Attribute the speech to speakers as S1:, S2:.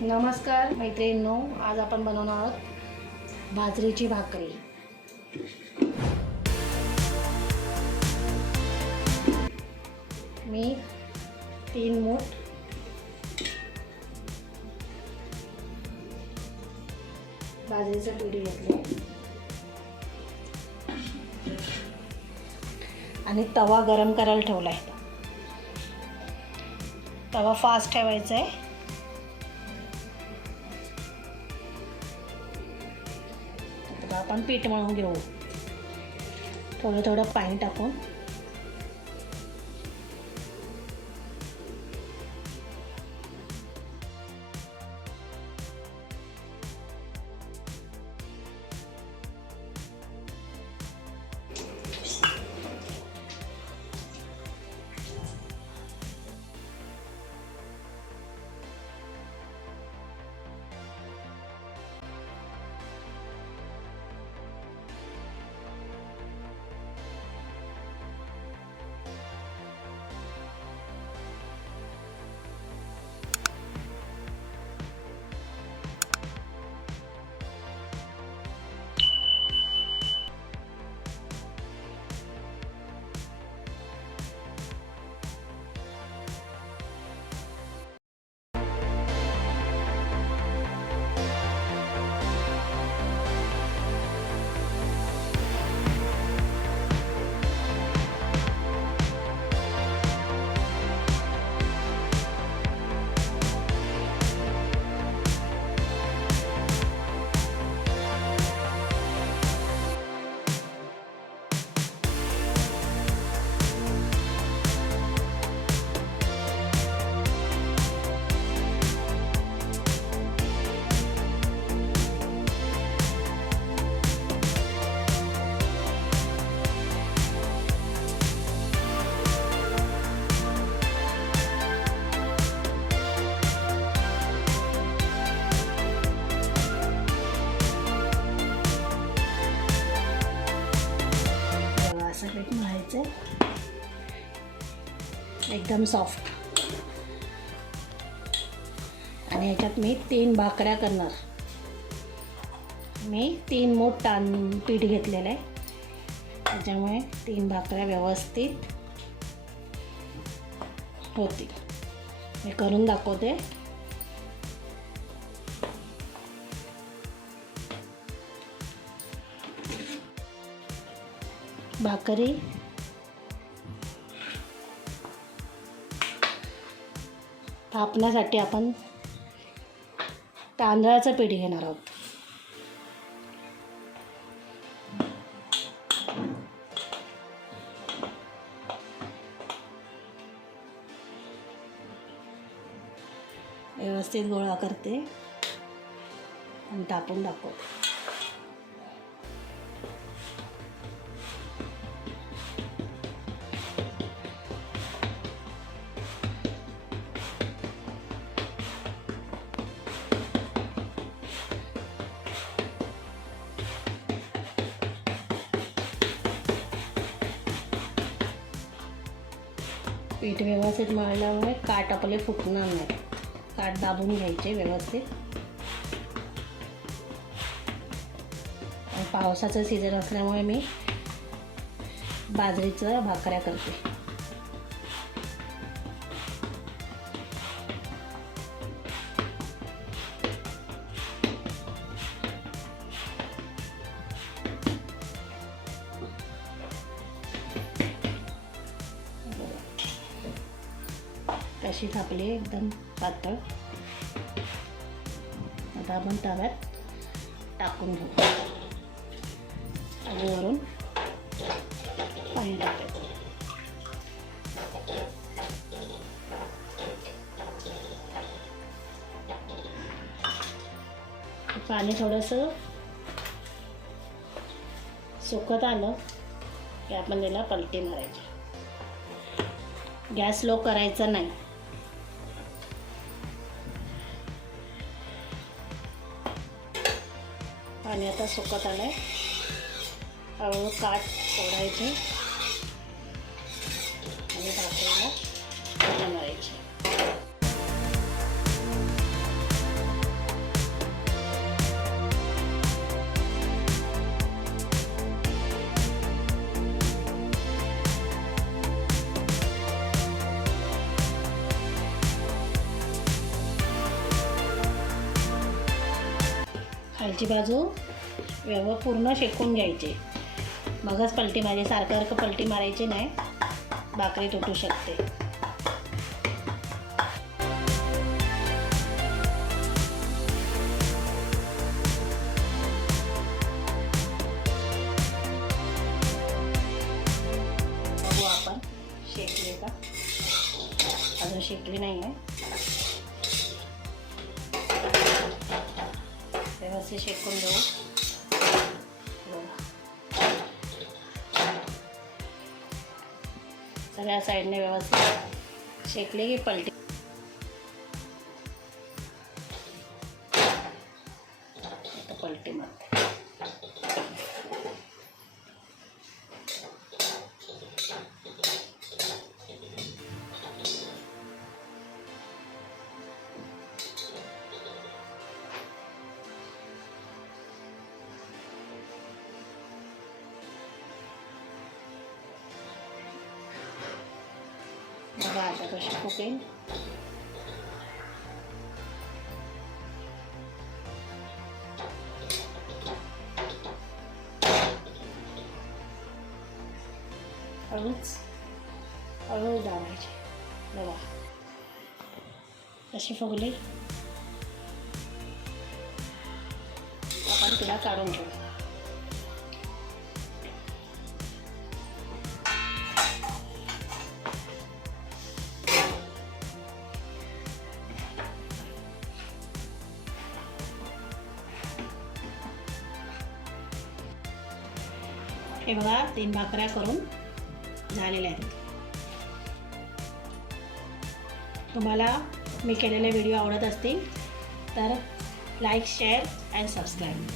S1: नमस्कार मैत्रिणींनो आज आपण बनवणार आहोत बाजरीची भाकरी. मी तीन मूठ बाजरीचं पिढी घेतले आणि तवा गरम करायला ठेवला आहे तवा फास्ट ठेवायचा आहे आपण पीठ मळून घेऊ. थोडं थोडं पाणी टाकून बघा, असं एकदम सॉफ्ट आणि ह्याच्यात मी तीन भाकऱ्या करणार. मी तीन मोठ तान पीठ घेतलेलं आहे. त्याच्यामुळे तीन भाकऱ्या व्यवस्थित होतील. मी करून दाखवते. भाकरी. थापण्यासाठी आपण तांदळाचं पीठ घेणार आहोत. व्यवस्थित गोळा करते. आणि तापून दाखवते. पीठ व्यवस्थित मळल्यामुळे काट आपले फुटणार नाही. काट दाबून घ्यायचे व्यवस्थित. पावसाचं सीझन असल्यामुळे मी बाजरीचं भाकऱ्या करते. अशी थापली एकदम पातळ. आता आपण तव्यात टाकून घेऊ. आणि वरून पाणी टाकायचं पाणी थोडंसं सुकत आलं की आपण त्याला पलटी मारायची. गॅस लो करायचा नाही. पाणी आता सुकत आलं आहे हळूहळू काठ ओढायची. आणि भाकरीला खालची बाजू व्यव पूर्ण शेकून घ्यायची. मगच पलटी मारायची सारखं सारखं पलटी मारायची नाही. भाकरी तुटू शकते. बघू आपण शेकली का? अजून शेकली नाही आहे व्यवस्थित शेकून देऊ सगळ्या साईडने व्यवस्थित शेकले की पलटी بعد بشوفه فين الرز الرز على وجهي لوحده ماشي فوق ليه وقد لا على हे बघा तीन भाकऱ्या करून झालेल्या आहेत. तुम्हाला मी केलेले व्हिडिओ आवडत असतील तर लाईक शेअर अँड सबस्क्राईब